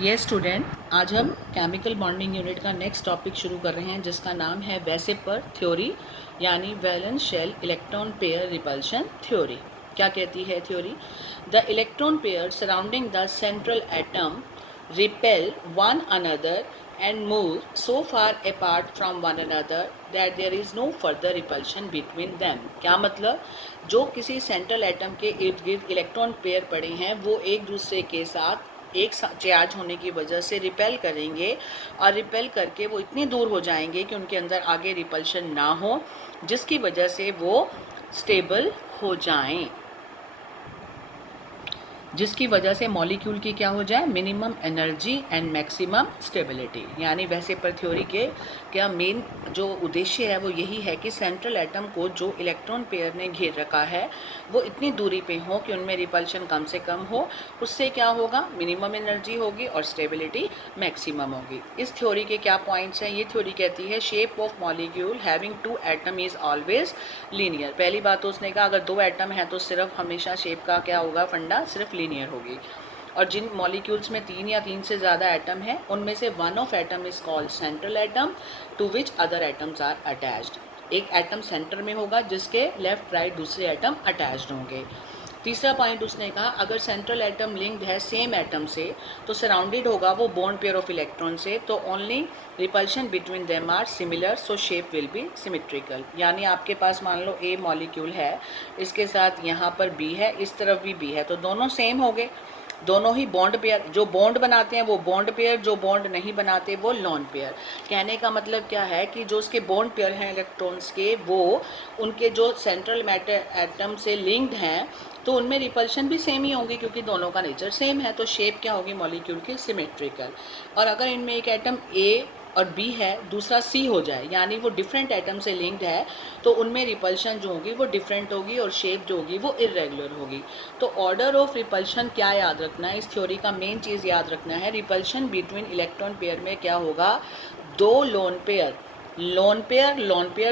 ये स्टूडेंट, आज हम केमिकल बॉन्डिंग यूनिट का नेक्स्ट टॉपिक शुरू कर रहे हैं जिसका नाम है वेसिपर थ्योरी यानी valence shell electron pair repulsion theory. क्या कहती है theory? The electron pair surrounding the central atom repel one another and move so far apart from one another that there is no further repulsion between them। क्या मतलब? जो किसी central atom के इर्द गिर्द इलेक्ट्रॉन पेयर पड़े हैं वो एक दूसरे के साथ एक चार्ज होने की वजह से रिपेल करेंगे और रिपेल करके वो इतनी दूर हो जाएंगे कि उनके अंदर आगे रिपल्शन ना हो, जिसकी वजह से वो स्टेबल हो जाएं, जिसकी वजह से मॉलिक्यूल की क्या हो जाए, minimum energy and maximum stability. यानी वैसे पर थ्योरी के क्या मेन जो उद्देश्य है वो यही है कि सेंट्रल एटम को जो इलेक्ट्रॉन पेयर ने घेर रखा है वो इतनी दूरी पे हो कि उनमें रिपल्शन कम से कम हो, उससे क्या होगा, मिनिमम एनर्जी होगी और स्टेबिलिटी मैक्सिमम होगी। इस थ्योरी के क्या पॉइंट्स हैं? ये थ्योरी कहती है shape of molecule having two atom is always linear. पहली बात तो उसने कहा अगर दो एटम है तो सिर्फ हमेशा शेप का क्या होगा, फंडा सिर्फ लीनियर होगी। और जिन मॉलिक्यूल्स में तीन या तीन से ज़्यादा एटम है उनमें से one of atom is called central atom to which other atoms are attached. एक एटम सेंटर में होगा जिसके लेफ्ट राइट दूसरे एटम अटैच्ड होंगे। तीसरा पॉइंट उसने कहा अगर सेंट्रल एटम लिंक्ड है सेम एटम से तो सराउंडेड होगा वो बॉन्ड पेयर ऑफ इलेक्ट्रॉन से, तो only repulsion between them are similar so shape will be symmetrical. यानी आपके पास मान लो ए मॉलिक्यूल है, इसके साथ यहाँ पर बी है, इस तरफ भी बी है, तो दोनों सेम हो गए, दोनों ही बॉन्ड पेयर। जो बॉन्ड बनाते हैं वो बॉन्ड पेयर, जो बॉन्ड नहीं बनाते वो लॉन पेयर। कहने का मतलब क्या है कि जो उसके बॉन्ड पेयर हैं इलेक्ट्रॉन्स के, वो उनके जो सेंट्रल मैटर एटम से लिंक्ड हैं तो उनमें रिपल्शन भी सेम ही होंगी क्योंकि दोनों का नेचर सेम है, तो शेप क्या होगी मॉलिक्यूल की, सिमेट्रिकल। और अगर इनमें एक एटम ए और बी है, दूसरा सी हो जाए, यानी वो डिफरेंट एटम से लिंक्ड है, तो उनमें रिपल्शन जो होगी वो डिफरेंट होगी और शेप जो होगी वो इरेगुलर होगी। तो ऑर्डर ऑफ रिपल्शन क्या याद रखना है, इस थ्योरी का मेन चीज़ याद रखना है, रिपल्शन बिटवीन इलेक्ट्रॉन पेयर में क्या होगा, दो लोन पेयर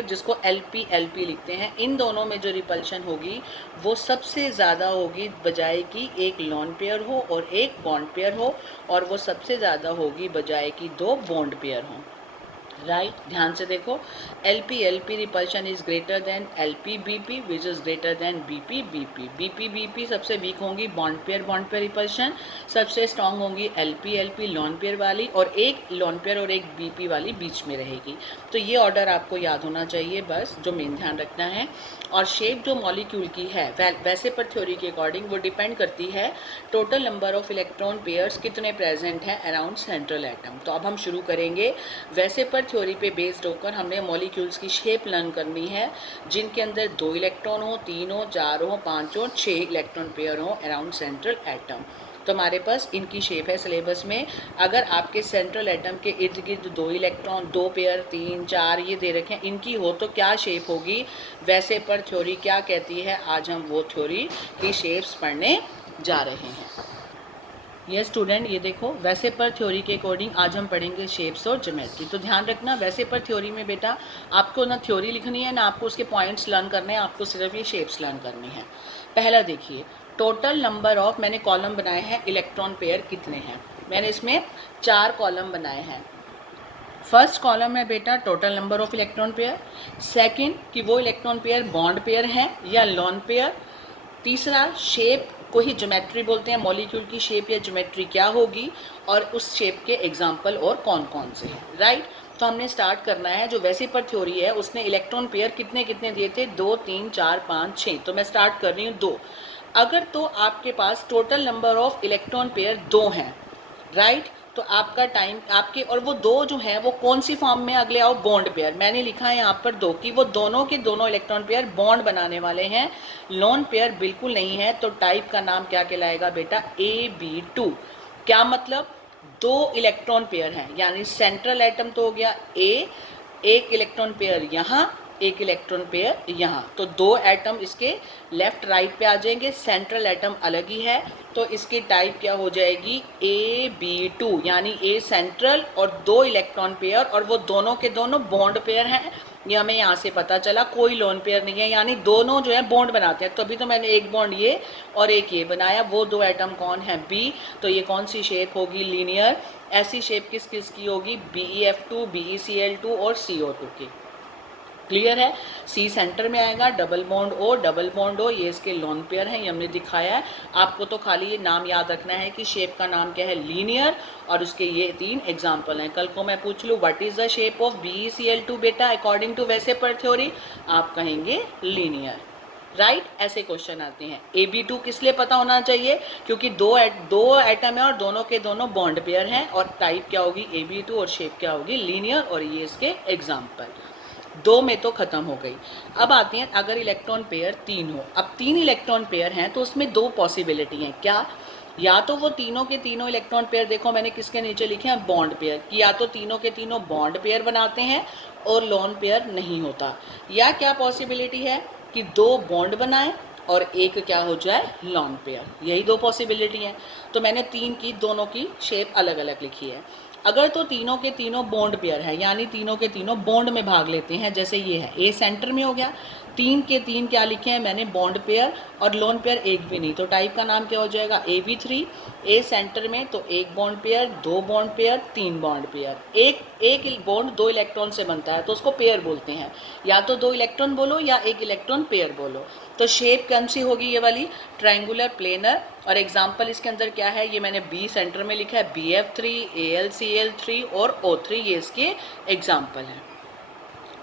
जिसको एलपी एलपी लिखते हैं, इन दोनों में जो रिपल्शन होगी वो सबसे ज़्यादा होगी बजाय कि एक लॉन पेयर हो और एक बॉन्ड पेयर हो, और वो सबसे ज़्यादा होगी बजाय कि दो बॉन्ड पेयर हों। राइट, ध्यान से देखो, LP LP repulsion is greater than LP BP which is greater than BP BP. BP BP सबसे वीक होंगी बॉन्ड पेयर रिपल्शन, सबसे स्ट्रांग होंगी एलपी एलपी लॉन पेयर वाली, और एक लॉन पेयर और एक बीपी वाली बीच में रहेगी। तो ये ऑर्डर आपको याद होना चाहिए, बस जो मेन ध्यान रखना है। और शेप जो मॉलिक्यूल की है वैसे पर थ्योरी के अकॉर्डिंग वो डिपेंड करती है total number of electron pairs कितने प्रेजेंट हैं अराउंड सेंट्रल एटम। तो अब हम शुरू करेंगे वैसे पर थ्योरी पे बेस्ड होकर हमने मॉलिक्यूल्स की शेप लर्न करनी है जिनके अंदर 2 इलेक्ट्रॉन हो, 3 हो, 4 हो, 5 हो, 6 इलेक्ट्रॉन पेयर हो अराउंड सेंट्रल एटम। तो हमारे पास इनकी शेप है सिलेबस में। अगर आपके सेंट्रल एटम के इर्द गिर्द 2 इलेक्ट्रॉन, 2 पेयर, 3, 4 ये दे रखे हैं, इनकी हो तो क्या शेप होगी, वैसे पर थ्योरी क्या कहती है, आज हम वो थ्योरी की शेप्स पढ़ने जा रहे हैं। ये स्टूडेंट, ये देखो, वैसे पर थ्योरी के अकॉर्डिंग आज हम पढ़ेंगे शेप्स और ज्योमेट्री। तो ध्यान रखना, वैसे पर थ्योरी में बेटा आपको ना थ्योरी लिखनी है ना आपको उसके पॉइंट्स लर्न करने हैं, आपको सिर्फ ये शेप्स लर्न करनी है। पहला देखिए, टोटल नंबर ऑफ, मैंने कॉलम बनाए हैं इलेक्ट्रॉन पेयर कितने हैं, मैंने इसमें 4 कॉलम बनाए हैं। फर्स्ट कॉलम है बेटा total number of electron pair, second कि वो इलेक्ट्रॉन पेयर बॉन्ड पेयर हैं या लॉन पेयर, तीसरा शेप को ही ज्योमेट्री बोलते हैं, मॉलिक्यूल की शेप या ज्योमेट्री क्या होगी, और उस शेप के एग्जाम्पल और कौन कौन से हैं। राइट, तो हमने स्टार्ट करना है। जो वैसे पर थ्योरी है उसने इलेक्ट्रॉन पेयर कितने कितने दिए थे, 2, 3, 4, 5, 6, तो मैं स्टार्ट कर रही हूँ 2। अगर तो आपके पास total number of electron pair 2 हैं, राइट, तो आपका टाइम आपके, और वो 2 जो हैं वो कौन सी फॉर्म में, अगले आओ बॉन्ड पेयर। मैंने लिखा है यहाँ पर 2 कि वो दोनों के दोनों इलेक्ट्रॉन पेयर बॉन्ड बनाने वाले हैं, लॉन पेयर बिल्कुल नहीं है। तो टाइप का नाम क्या कहलाएगा बेटा, AB2। क्या मतलब, 2 इलेक्ट्रॉन पेयर हैं, यानी सेंट्रल एटम तो हो गया ए, एक इलेक्ट्रॉन पेयर यहाँ, एक इलेक्ट्रॉन पेयर यहाँ, तो 2 एटम इसके लेफ्ट राइट पे आ जाएंगे, सेंट्रल एटम अलग ही है, तो इसकी टाइप क्या हो जाएगी, AB2, यानी ए सेंट्रल और 2 इलेक्ट्रॉन पेयर, और वो दोनों के दोनों बॉन्ड पेयर हैं, ये हमें यहाँ से पता चला कोई लोन पेयर नहीं है, यानी दोनों जो है बॉन्ड बनाते हैं। तो अभी तो मैंने एक बॉन्ड ये और एक ये बनाया, वो दो एटम कौन है, बी। तो ये कौन सी शेप होगी, लीनियर। ऐसी शेप किस किस की होगी, BeF2, BeCl2 और CO2 की। क्लियर है। सी सेंटर में आएगा, double bond O, double bond O, ये इसके लोन पेयर हैं, ये हमने दिखाया है। आपको तो खाली ये नाम याद रखना है कि शेप का नाम क्या है, लीनियर, और उसके ये 3 एग्जाम्पल हैं। कल को मैं पूछ लूँ what is the shape of BeCl2 बेटा अकॉर्डिंग टू वैसे पर थ्योरी, आप कहेंगे लीनियर, राइट। ऐसे क्वेश्चन आते हैं। AB2 किस लिए पता होना चाहिए, क्योंकि दो एटम है और दोनों के दोनों बॉन्ड पेयर हैं, और टाइप क्या होगी AB2 और शेप क्या होगी, लीनियर, और ये इसके एग्जाम्पल। दो में तो खत्म हो गई। अब आते हैं अगर इलेक्ट्रॉन पेयर 3 हो। अब 3 इलेक्ट्रॉन पेयर हैं तो उसमें 2 पॉसिबिलिटी हैं। क्या, या तो वो तीनों के तीनों इलेक्ट्रॉन पेयर, देखो मैंने किसके नीचे लिखे हैं, बॉन्ड पेयर, कि या तो तीनों के तीनों बॉन्ड पेयर बनाते हैं और लोन पेयर नहीं होता, या क्या पॉसिबिलिटी है कि 2 बॉन्ड बनाएं और एक क्या हो जाए, लॉन पेयर। यही 2 पॉसिबिलिटी हैं। तो मैंने 3 की दोनों की शेप अलग अलग लिखी है। अगर तो तीनों के तीनों बॉन्ड पेयर है, यानी तीनों के तीनों बॉन्ड में भाग लेते हैं, जैसे ये है, ए सेंटर में हो गया, 3 के 3 क्या लिखे हैं मैंने, बॉन्ड पेयर, और लोन पेयर एक भी नहीं, तो टाइप का नाम क्या हो जाएगा, AB3। ए सेंटर में तो एक bond pair, 2 bond pair, 3 bond pair. एक बॉन्ड 2 इलेक्ट्रॉन से बनता है तो उसको पेयर बोलते हैं। या तो 2 इलेक्ट्रॉन बोलो या 1 इलेक्ट्रॉन पेयर बोलो। तो शेप कौन सी होगी, ये वाली ट्रायंगुलर प्लेनर। और एग्जांपल इसके अंदर क्या है, ये मैंने बी सेंटर में लिखा है, BF3, AlCl3 और O3, ये इसके एग्जांपल हैं।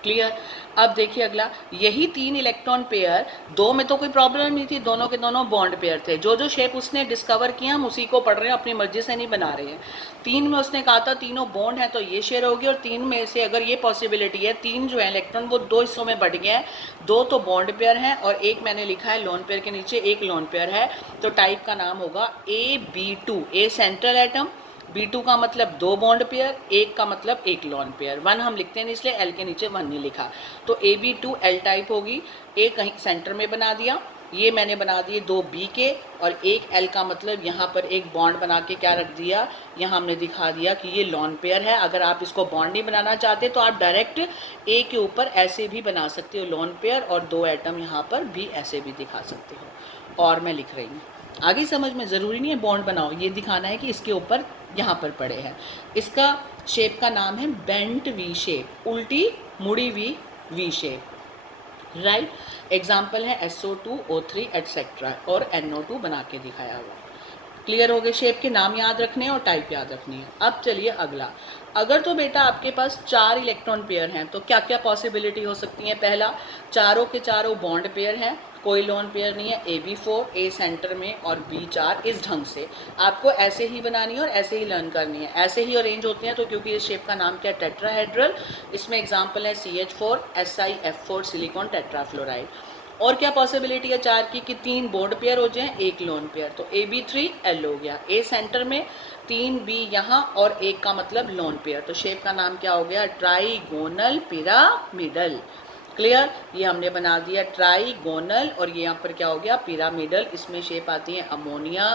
क्लियर। अब देखिए अगला, यही 3 इलेक्ट्रॉन पेयर, 2 में तो कोई प्रॉब्लम नहीं थी, दोनों के दोनों बॉन्ड पेयर थे। जो जो शेप उसने डिस्कवर किया हम उसी को पढ़ रहे हैं, अपनी मर्जी से नहीं बना रहे हैं। 3 में उसने कहा था तीनों बॉन्ड है तो ये शेयर होगी, और 3 में से अगर ये पॉसिबिलिटी है, 3 जो है इलेक्ट्रॉन वो 2 हिस्सों में बढ़ गया है, 2 तो बॉन्ड पेयर हैं और एक मैंने लिखा है लोन पेयर के नीचे एक लोन पेयर है, तो टाइप का नाम होगा AB2। ए सेंट्रल एटम, B2 का मतलब 2 बॉन्ड पेयर, एक का मतलब एक लॉन पेयर। 1 हम लिखते हैं इसलिए L के नीचे 1 नहीं लिखा, तो AB2 L टाइप होगी। ए कहीं सेंटर में बना दिया, ये मैंने बना दिए 2 B के, और एक L का मतलब यहाँ पर एक बॉन्ड बना के क्या रख दिया, यहाँ हमने दिखा दिया कि ये लॉन पेयर है। अगर आप इसको बॉन्ड नहीं बनाना चाहते तो आप डायरेक्ट ए के ऊपर ऐसे भी बना सकते हो लॉन पेयर, और 2 एटम यहाँ पर भी ऐसे भी दिखा सकते हो। और मैं लिख रही हूँ आगे, समझ में, ज़रूरी नहीं है बॉन्ड बनाओ, ये दिखाना है कि इसके ऊपर यहाँ पर पड़े हैं। इसका शेप का नाम है बेंट वी शेप, उल्टी मुड़ी वी शेप, राइट। एग्जाम्पल है SO2, O3 एटसेट्रा, और NO2 बना के दिखाया हुआ। क्लियर हो गए, शेप के नाम याद रखने हैं और टाइप याद रखनी है। अब चलिए अगला, अगर तो बेटा आपके पास 4 इलेक्ट्रॉन पेयर हैं तो क्या क्या पॉसिबिलिटी हो सकती है। पहला, चारों के चारों बॉन्ड पेयर हैं, कोई लोन पेयर नहीं है, AB4, ए सेंटर में और B4। इस ढंग से आपको ऐसे ही बनानी है और ऐसे ही लर्न करनी है, ऐसे ही अरेंज होती हैं। तो क्योंकि इस शेप का नाम क्या है, टेट्राहेड्रल। इसमें एग्जाम्पल है CH4, SiF4 सिलिकॉन टेट्राफ्लोराइड। और क्या पॉसिबिलिटी है 4 की, कि 3 बॉन्ड पेयर हो जाएं, एक लोन पेयर, तो AB3L हो गया। ए सेंटर में 3 B यहाँ और एक का मतलब लोन पेयर, तो शेप का नाम क्या हो गया, ट्राइगोनल पिरामिडल। क्लियर, ये हमने बना दिया ट्राइगोनल, और ये यहाँ पर क्या हो गया, पिरामिडल। इसमें शेप आती है अमोनिया,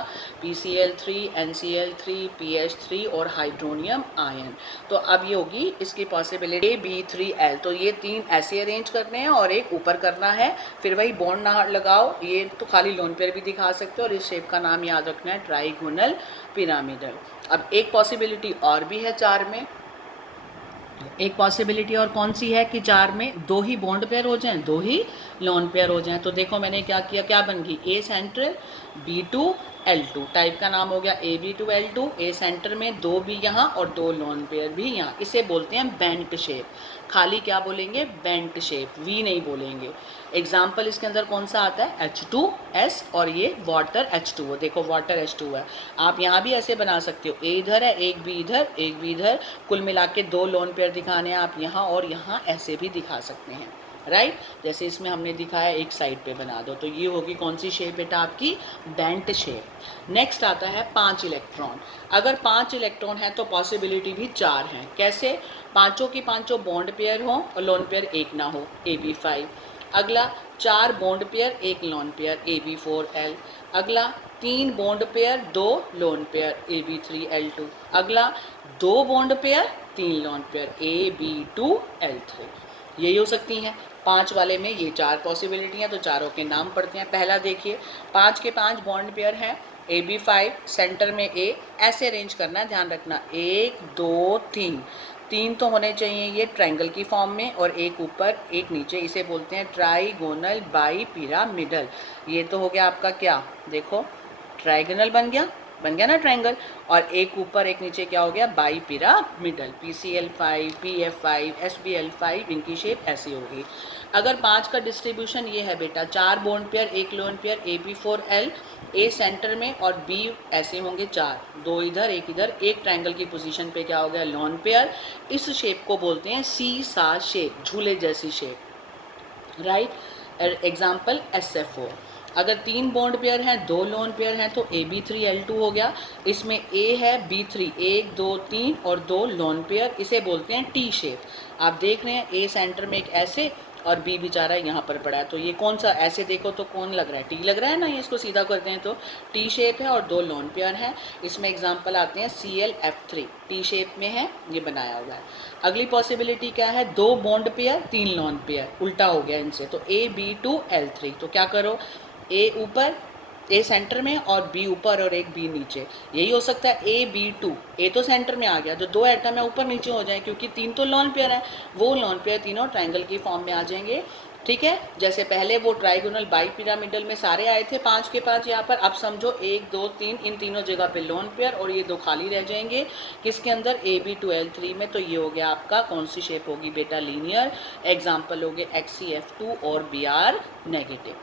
PCl3, NCl3, PH3 और हाइड्रोनियम आयन। तो अब ये होगी इसकी पॉसिबिलिटी AB3L। तो ये 3 ऐसे अरेंज करने हैं और एक ऊपर करना है, फिर वही बॉन्ड ना लगाओ, ये तो खाली लोन पेयर भी दिखा सकते हो, और इस शेप का नाम याद रखना है ट्राइगोनल पिरामिडल। अब एक पॉसिबिलिटी और भी है 4 में, एक पॉसिबिलिटी और कौन सी है कि 4 में 2 ही बॉन्ड पेयर हो जाएं, 2 ही लोन पेयर हो जाएं। तो देखो मैंने क्या किया, क्या बन गई, ए सेंट्रल, B2L2, टाइप का नाम हो गया AB2L2। ए सेंटर में 2 भी यहाँ और 2 लोन पेयर भी यहाँ, इसे बोलते हैं बेंट शेप। खाली क्या बोलेंगे, बेंट शेप, वी नहीं बोलेंगे। एग्जाम्पल इसके अंदर कौन सा आता है, H2S, और ये वाटर H2O, देखो वाटर H2 है। आप यहाँ भी ऐसे बना सकते हो, ए इधर है, एक भी इधर, एक भी इधर, कुल मिला के 2 लोन पेयर दिखाने हैं आप यहाँ और यहाँ, ऐसे भी दिखा सकते हैं, राइट। जैसे इसमें हमने दिखाया एक साइड पे बना दो, तो ये होगी कौन सी शेप बेटा आपकी, बेंट शेप। नेक्स्ट आता है 5 इलेक्ट्रॉन। अगर 5 इलेक्ट्रॉन है तो पॉसिबिलिटी भी 4 हैं। कैसे, पांचों की पांचों बॉन्ड पेयर हो और लोन पेयर एक ना हो, AB5। अगला, 4 बॉन्ड पेयर एक लोन पेयर, AB4L। अगला, 3 bond pair 2 lone pair, AB3L2। अगला, 2 bond pair 3 lone pair, AB2L3। यही हो सकती हैं। 5 वाले में ये 4 पॉसिबिलिटी हैं, तो चारों के नाम पढ़ते हैं। पहला देखिए, 5 के 5 बॉन्ड पेयर हैं, AB5, सेंटर में ए, ऐसे अरेंज करना है, ध्यान रखना, 1 2 3, 3 तो होने चाहिए ये ट्रायंगल की फॉर्म में, और एक ऊपर एक नीचे, इसे बोलते हैं ट्राइगोनल बाई पिरामिडल। ये तो हो गया आपका क्या, देखो ट्राइगोनल बन गया ना ट्रायंगल, और एक ऊपर एक नीचे क्या हो गया, bi pyramidal. PCl5, PF5, SBl5, इनकी शेप ऐसी होगी। अगर 5 का डिस्ट्रीब्यूशन ये है बेटा, 4 बॉन्ड पेयर, एक लोन पेयर, AB4L, ए सेंटर में और बी ऐसे होंगे 4, 2 इधर एक इधर, एक ट्रायंगल की पोजीशन पे क्या हो गया, लॉन पेयर। इस शेप को बोलते हैं सी सा शेप, झूले जैसी शेप, राइट। Example SF4। अगर 3 बॉन्ड पेयर हैं, 2 लोन पेयर हैं, तो AB3L2 हो गया। इसमें A है, B3, 1 2 3 और 2 लोन पेयर, इसे बोलते हैं टी शेप। आप देख रहे हैं A सेंटर में एक ऐसे और B बेचारा यहाँ पर पड़ा है, तो ये कौन सा, ऐसे देखो तो कौन लग रहा है, टी लग रहा है ना, ये इसको सीधा करते हैं तो टी शेप है, और 2 लोन पेयर हैं। इसमें एग्जाम्पल आते हैं ClF3, टी शेप में है, ये बनाया हुआ है। अगली पॉसिबिलिटी क्या है, 2 बॉन्ड पेयर, 3 लॉन पेयर, उल्टा हो गया इनसे, तो AB2L3, तो क्या करो, ए ऊपर, ए सेंटर में और बी ऊपर और एक बी नीचे, यही हो सकता है AB2। ए तो सेंटर में आ गया, जो 2 एटम है ऊपर नीचे हो जाए, क्योंकि 3 तो लॉन पेयर है, वो लॉन पेयर तीनों ट्रायंगल की फॉर्म में आ जाएंगे। ठीक है, जैसे पहले वो ट्राइगोनल बाई पिरामिडल में सारे आए थे 5 के 5 यहाँ पर, अब समझो 1 2 3 इन तीनों जगह पे लोन पेयर, और ये 2 खाली रह जाएंगे किसके अंदर, AB2L3 में। तो ये हो गया आपका, कौन सी शेप होगी बेटा, लीनियर। एग्जाम्पल हो गए XCF2 और Br नेगेटिव।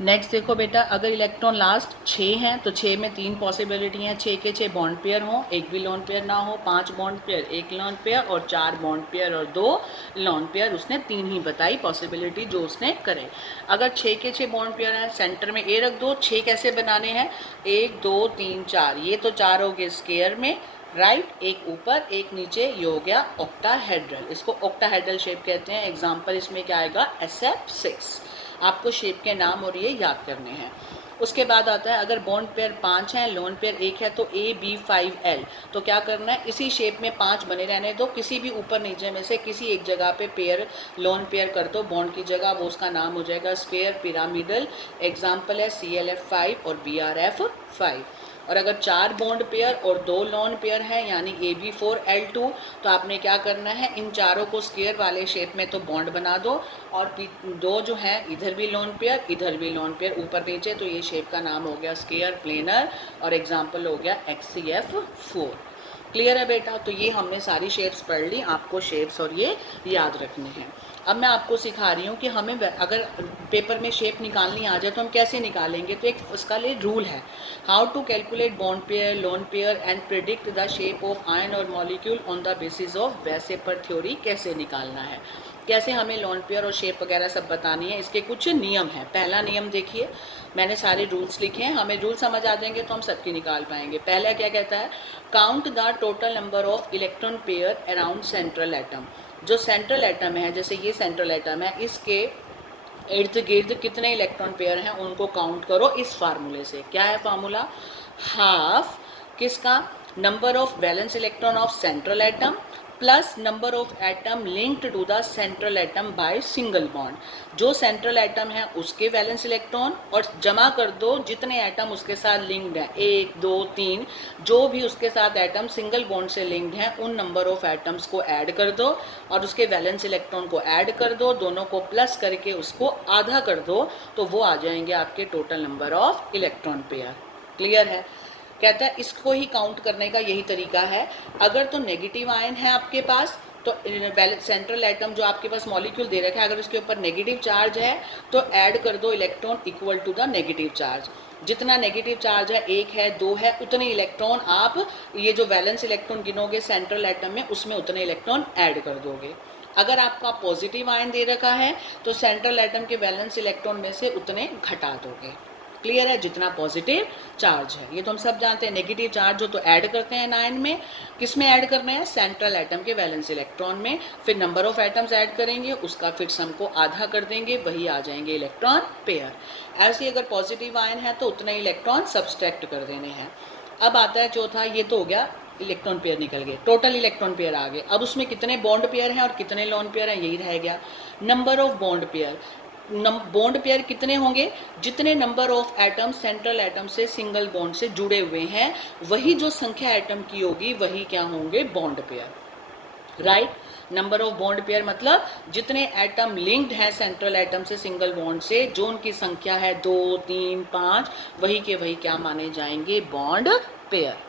नेक्स्ट देखो बेटा, अगर इलेक्ट्रॉन लास्ट 6 हैं तो 6 में 3 पॉसिबिलिटी हैं, 6 के 6 बॉन्ड पेयर हों, एक भी लोन पेयर ना हो, 5 बॉन्ड पेयर, एक लोन पेयर, और 4 बॉन्ड पेयर और 2 लोन पेयर। उसने 3 ही बताई पॉसिबिलिटी जो उसने करे। अगर 6 के 6 बॉन्ड पेयर हैं, सेंटर में ए रख दो, 6 कैसे बनाने हैं, 1 2 3 4, ये तो 4 हो गए स्क्वायर में, राइट, एक ऊपर एक नीचे, ये हो गया ऑक्टाहेड्रल, इसको ऑक्टाहेड्रल शेप कहते हैं। एग्जाम्पल इसमें क्या आएगा, SF6। आपको शेप के नाम और ये याद करने हैं। उसके बाद आता है, अगर बॉन्ड पेयर 5 हैं, लोन पेयर 1 है, तो AB5L, तो क्या करना है, इसी शेप में 5 बने रहने दो, किसी भी ऊपर नीचे में से किसी एक जगह पे पेयर, लोन पेयर कर दो बॉन्ड की जगह, वो उसका नाम हो जाएगा स्क्वायर पिरामिडल। एग्जाम्पल है ClF5 और BrF5। और अगर 4 बॉन्ड पेयर और 2 लॉन पेयर हैं, यानी AB4L2, तो आपने क्या करना है, इन चारों को स्क्वायर वाले शेप में तो बॉन्ड बना दो, और 2 जो है इधर भी लॉन पेयर इधर भी लॉन पेयर, ऊपर नीचे, तो ये शेप का नाम हो गया स्क्वायर प्लेनर, और एग्जाम्पल हो गया XCF4। क्लियर है बेटा, तो ये हमने सारी शेप्स पढ़ ली, आपको शेप्स और ये याद रखने हैं। अब मैं आपको सिखा रही हूँ कि हमें अगर पेपर में शेप निकालनी आ जाए तो हम कैसे निकालेंगे। तो एक उसका लिए रूल है, how to calculate bond pair, lone pair and predict the shape of ion और molecule on the basis of VSEPR theory, कैसे निकालना है, कैसे हमें लोन पेयर और शेप वगैरह सब बतानी है, इसके कुछ नियम हैं। पहला नियम देखिए, मैंने सारे रूल्स लिखे हैं, हमें रूल समझ आ जाएंगे तो हम सबकी निकाल पाएंगे। पहला क्या कहता है, count the total number of electron pair around central atom. जो सेंट्रल एटम है, जैसे ये सेंट्रल एटम है, इसके इर्द गिर्द कितने इलेक्ट्रॉन पेयर हैं उनको काउंट करो इस फार्मूले से। क्या है फार्मूला, हाफ किसका, number of valence electron of central atom plus number of atom linked to the central atom by single bond. जो सेंट्रल एटम है उसके वैलेंस इलेक्ट्रॉन, और जमा कर दो जितने एटम उसके साथ लिंक्ड हैं, 1 2 3, जो भी उसके साथ एटम सिंगल बॉन्ड से लिंक्ड हैं, उन नंबर ऑफ एटम्स को ऐड कर दो और उसके वैलेंस इलेक्ट्रॉन को ऐड कर दो, दोनों को प्लस करके उसको आधा कर दो, तो वो आ जाएंगे आपके total number of electron pair. Clear है, कहता है इसको ही काउंट करने का यही तरीका है। अगर तो नेगेटिव आयन है आपके पास, तो सेंट्रल एटम जो आपके पास मॉलिक्यूल दे रखा है, अगर उसके ऊपर नेगेटिव चार्ज है तो ऐड कर दो electron equal to the negative charge. जितना नेगेटिव चार्ज है, 1 है 2 है, उतने इलेक्ट्रॉन आप ये जो वैलेंस इलेक्ट्रॉन गिनोगे सेंट्रल एटम में, उसमें उतने इलेक्ट्रॉन ऐड कर दोगे। अगर आपका पॉजिटिव आयन दे रखा है तो सेंट्रल एटम के वैलेंस इलेक्ट्रॉन में से उतने घटा दोगे। क्लियर है, जितना पॉजिटिव चार्ज है, ये तो हम सब जानते हैं। नेगेटिव चार्ज हो तो ऐड करते हैं आयन में, किस में ऐड करना है, सेंट्रल एटम के वैलेंस इलेक्ट्रॉन में, फिर नंबर ऑफ एटम्स ऐड करेंगे, उसका फिर सम को आधा कर देंगे, वही आ जाएंगे इलेक्ट्रॉन पेयर। ऐसे अगर पॉजिटिव आयन है तो उतने इलेक्ट्रॉन सब्सट्रैक्ट कर देने हैं। अब आता है चौथा, ये तो हो गया इलेक्ट्रॉन पेयर निकल गए, टोटल इलेक्ट्रॉन पेयर आ गए। अब उसमें कितने बॉन्ड पेयर हैं और कितने लोन पेयर हैं, यही रह गया। Number of bond pair, bond pair कितने होंगे, जितने number of atom central atom से सिंगल बॉन्ड से जुड़े हुए हैं, वही जो संख्या एटम की होगी वही क्या होंगे, bond pair. Right, number of bond pair मतलब जितने एटम लिंक्ड हैं सेंट्रल एटम से सिंगल बॉन्ड से, जो उनकी संख्या है 2, 3, 5, वही के वही क्या माने जाएंगे, बॉन्ड पेयर।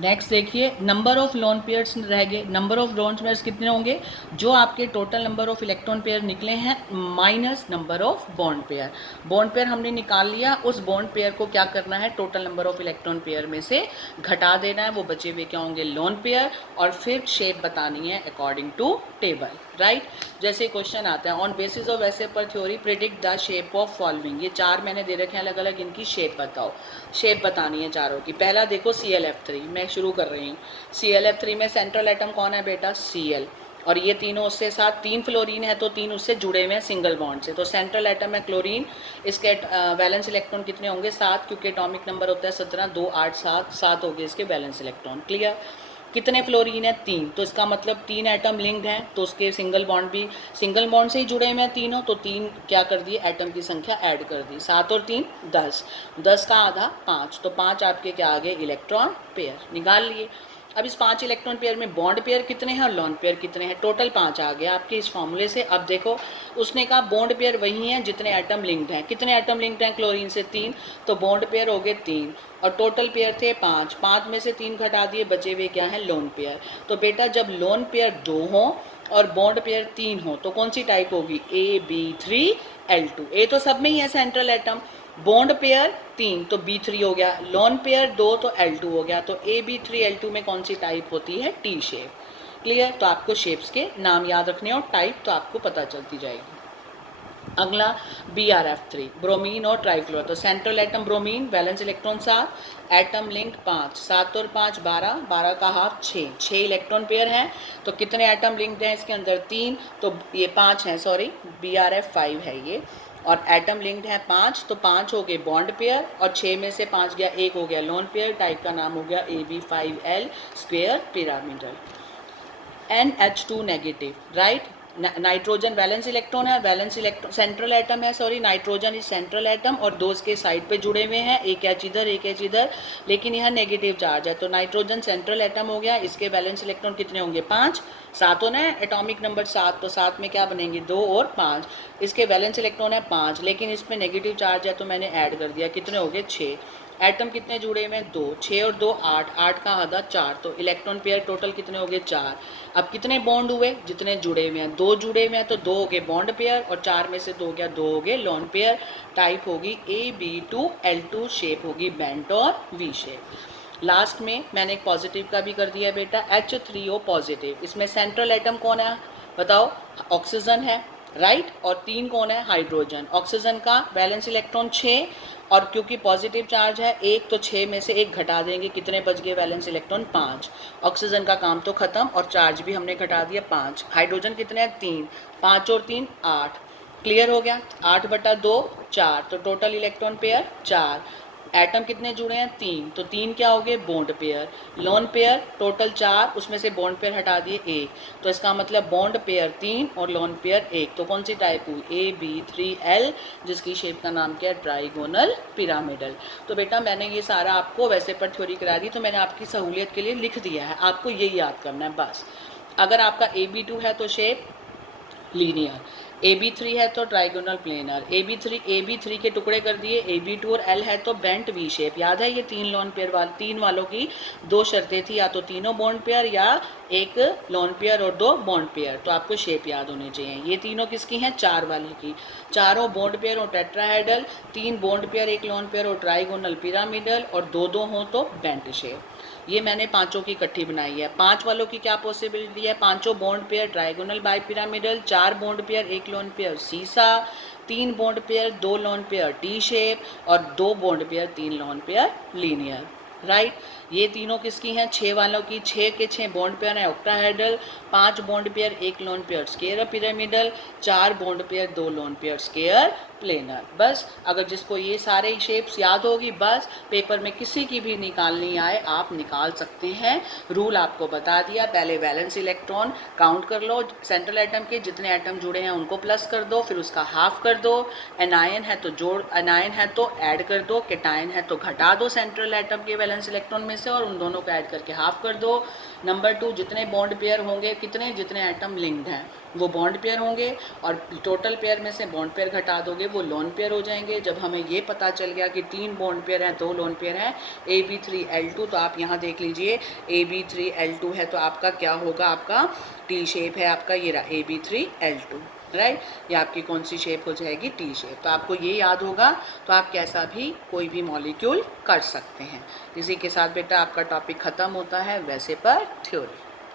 नेक्स्ट देखिए, नंबर ऑफ लोन पेयर्स रह गए। नंबर ऑफ लोन पेयर्स कितने होंगे, जो आपके total number of electron pair निकले हैं minus number of bond pair. Bond pair हमने निकाल लिया, उस बॉन्ड पेयर को क्या करना है, total number of electron pair में से घटा देना है, वो बचे हुए क्या होंगे, लोन पेयर। और फिर शेप बतानी है अकॉर्डिंग टू टेबल। राइट, जैसे क्वेश्चन आता है ऑन बेसिस ऑफ ऐसे पर theory predict the shape of following, ये चार मैंने दे रखे हैं अलग अलग, इनकी शेप बताओ। शेप बतानी है चारों की। पहला देखो ClF3, मैं शुरू कर रही हूँ। ClF3 में सेंट्रल एटम कौन है बेटा, Cl, और ये तीनों उससे साथ, 3 फ्लोरीन है तो 3 उससे जुड़े हुए हैं सिंगल बॉन्ड से, तो सेंट्रल एटम है क्लोरीन। इसके वैलेंस इलेक्ट्रॉन कितने होंगे, 7, क्योंकि एटॉमिक नंबर होता है 17, 2, 8, 7, 7 हो गए इसके वैलेंस इलेक्ट्रॉन। क्लियर, कितने फ्लोरीन है, 3, तो इसका मतलब 3 एटम लिंक्ड हैं, तो उसके सिंगल बॉन्ड भी सिंगल बॉन्ड से ही जुड़े हुए हैं तीनों, तो 3 क्या कर दिए, एटम की संख्या ऐड कर दी, 7 और 3 10, 10 का आधा 5, तो 5 आपके क्या आ गए, इलेक्ट्रॉन पेयर निकाल लिए। अब इस 5 इलेक्ट्रॉन पेयर में बॉन्ड पेयर कितने हैं और लॉन पेयर कितने हैं, टोटल 5 आ गया आपके इस फॉर्मूले से। अब देखो, उसने कहा बॉन्ड पेयर वही हैं जितने एटम लिंक्ड हैं, कितने एटम लिंक्ड हैं क्लोरीन से, 3, तो बॉन्ड पेयर हो गए 3, और टोटल पेयर थे 5, 5 में से 3 घटा दिए, बचे हुए क्या है, लोन पेयर। तो बेटा जब लोन पेयर 2 हो और बॉन्ड पेयर 3 हो तो कौन सी टाइप होगी, AB3L2। ए तो सब में ही है सेंट्रल एटम, बॉन्ड पेयर 3 तो B3 हो गया, लोन पेयर 2 तो L2 हो गया, तो AB3L2 में कौन सी टाइप होती है, टी शेप। क्लियर, तो आपको शेप्स के नाम याद रखने और टाइप तो आपको पता चलती जाएगी। अगला BrF3, ब्रोमीन और ट्राइफ्लोर, तो central atom bromine, valence electron 7, atom link 5, 7 और 5 12, 12 का हाफ 6, 6 इलेक्ट्रॉन पेयर हैं, तो कितने एटम लिंक्ड हैं इसके अंदर, 3, तो ये 5 हैं, सॉरी BrF5 है ये, और एटम लिंक्ड है 5, तो 5 हो गए बॉन्ड पेयर, और 6 में से 5 गया, 1 हो गया लोन पेयर, टाइप का नाम हो गया AB5L square pyramidal. NH2 negative, right, nitrogen valence electron है, वैलेंस इलेक्ट्रॉन सेंट्रल एटम है, sorry nitrogen is central atom, और दो इसके साइड पे जुड़े हुए हैं, एक एच इधर एक एच इधर, लेकिन यह नेगेटिव चार्ज है, तो नाइट्रोजन सेंट्रल एटम हो गया, इसके वैलेंस इलेक्ट्रॉन कितने होंगे, 5, 7 होना है, एटॉमिक नंबर 7, तो 7 में क्या बनेंगे, 2 और 5, इसके वैलेंस इलेक्ट्रॉन है 5, लेकिन इसमें नेगेटिव चार्ज है तो मैंने ऐड कर दिया, कितने हो गए, 6, एटम कितने जुड़े हुए हैं, 2, 6 और 2 8, 8 का आधा 4, तो इलेक्ट्रॉन पेयर टोटल कितने हो गए, 4। अब कितने बॉन्ड हुए, जितने जुड़े हुए हैं, 2 जुड़े हुए हैं तो 2 हो गए बॉन्ड पेयर, और 4 में से 2 गया, 2 हो गए लॉन पेयर, टाइप होगी AB2L2, शेप होगी बेंट और वी शेप। लास्ट में मैंने एक पॉजिटिव का भी कर दिया बेटा, H3O पॉजिटिव, इसमें सेंट्रल एटम कौन है बताओ, ऑक्सीजन है, राइट, और 3 कौन है, हाइड्रोजन। ऑक्सीजन का वैलेंस इलेक्ट्रॉन 6, और क्योंकि पॉजिटिव चार्ज है 1, तो 6 में से 1 घटा देंगे, कितने बच गए वैलेंस इलेक्ट्रॉन, 5, ऑक्सीजन का काम तो खत्म, और चार्ज भी हमने घटा दिया 5। हाइड्रोजन कितने हैं, 3, 5 और 3 8, क्लियर हो गया, 8/2 4, तो टोटल इलेक्ट्रॉन पेयर 4, एटम कितने जुड़े हैं, 3, तो 3 क्या हो गए, bond pair, lone pair total 4, उसमें से बॉन्ड पेयर हटा दिए 1, तो इसका मतलब बॉन्ड पेयर 3 और लोन पेयर 1, तो कौन सी टाइप हुई, AB3L, जिसकी शेप का नाम क्या है, ट्राइगोनल पिरामिडल। तो बेटा मैंने ये सारा आपको वैसे पर थ्योरी करा दी, तो मैंने आपकी सहूलियत के लिए लिख दिया है, आपको यही याद करना है बस। अगर आपका AB2 है तो शेप लीनियर, AB3 है तो ट्राइगोनल प्लेनर, AB3 के टुकड़े कर दिए, AB2 और L है तो बेंट वी शेप। याद है ये 3 लोन पेयर वाले, 3 वालों की 2 शर्तें थी, या तो तीनों बॉन्ड पेयर या एक लोन पेयर और 2 बॉन्ड पेयर, तो आपको शेप याद होनी चाहिए। ये तीनों किसकी हैं, 4 वाली की, चारों बॉन्ड पेयर और tetrahedral, 3 bond pair 1 lone pair और ट्राइगोनल पिरामिडल, और 2 हो तो बेंट शेप। ये मैंने पांचों की इकट्ठी बनाई है। 5 वालों की क्या पॉसिबिलिटी है, पांचों bond pair trigonal bi pyramidal, 4 bond pair 1 lone pair सीसा, 3 bond pair 2 lone pair T shape, और 2 bond pair 3 lone pair linear, right. ये तीनों किसकी हैं? 6 वालों की। 6 के 6 बॉन्ड पेयर हैं octahedral, 5 bond pair, 1 lone pair square pyramidal, 4 bond pair, 2 lone pair square planar. बस अगर जिसको ये सारे शेप्स याद होगी, बस पेपर में किसी की भी निकालनी आए आप निकाल सकते हैं। रूल आपको बता दिया। पहले वैलेंस इलेक्ट्रॉन काउंट कर लो, सेंट्रल एटम के जितने एटम जुड़े हैं उनको प्लस कर दो, फिर उसका हाफ कर दो। एनायन है तो जोड़, एनायन है तो ऐड कर दो, केटायन है तो घटा दो सेंट्रल एटम के वैलेंस इलेक्ट्रॉन में से और उन दोनों को ऐड करके हाफ कर दो। नंबर 2, जितने बॉन्ड पेयर होंगे, कितने, जितने एटम लिंक्ड हैं वो बॉन्ड पेयर होंगे और टोटल पेयर में से बॉन्ड पेयर घटा दोगे वो लोन पेयर हो जाएंगे। जब हमें ये पता चल गया कि 3 बॉन्ड पेयर हैं, 2 लोन पेयर हैं, AB3L2, तो आप यहाँ देख लीजिए AB3L2 है तो आपका क्या होगा? आपका टी शेप है, आपका ये रहा AB3L2, राइट। ये आपकी कौन सी शेप हो जाएगी? T shape. तो आपको ये याद होगा तो आप कैसा भी कोई भी मॉलिक्यूल कर सकते हैं। इसी के साथ बेटा आपका टॉपिक ख़त्म होता है वैसे पर थ्योरी।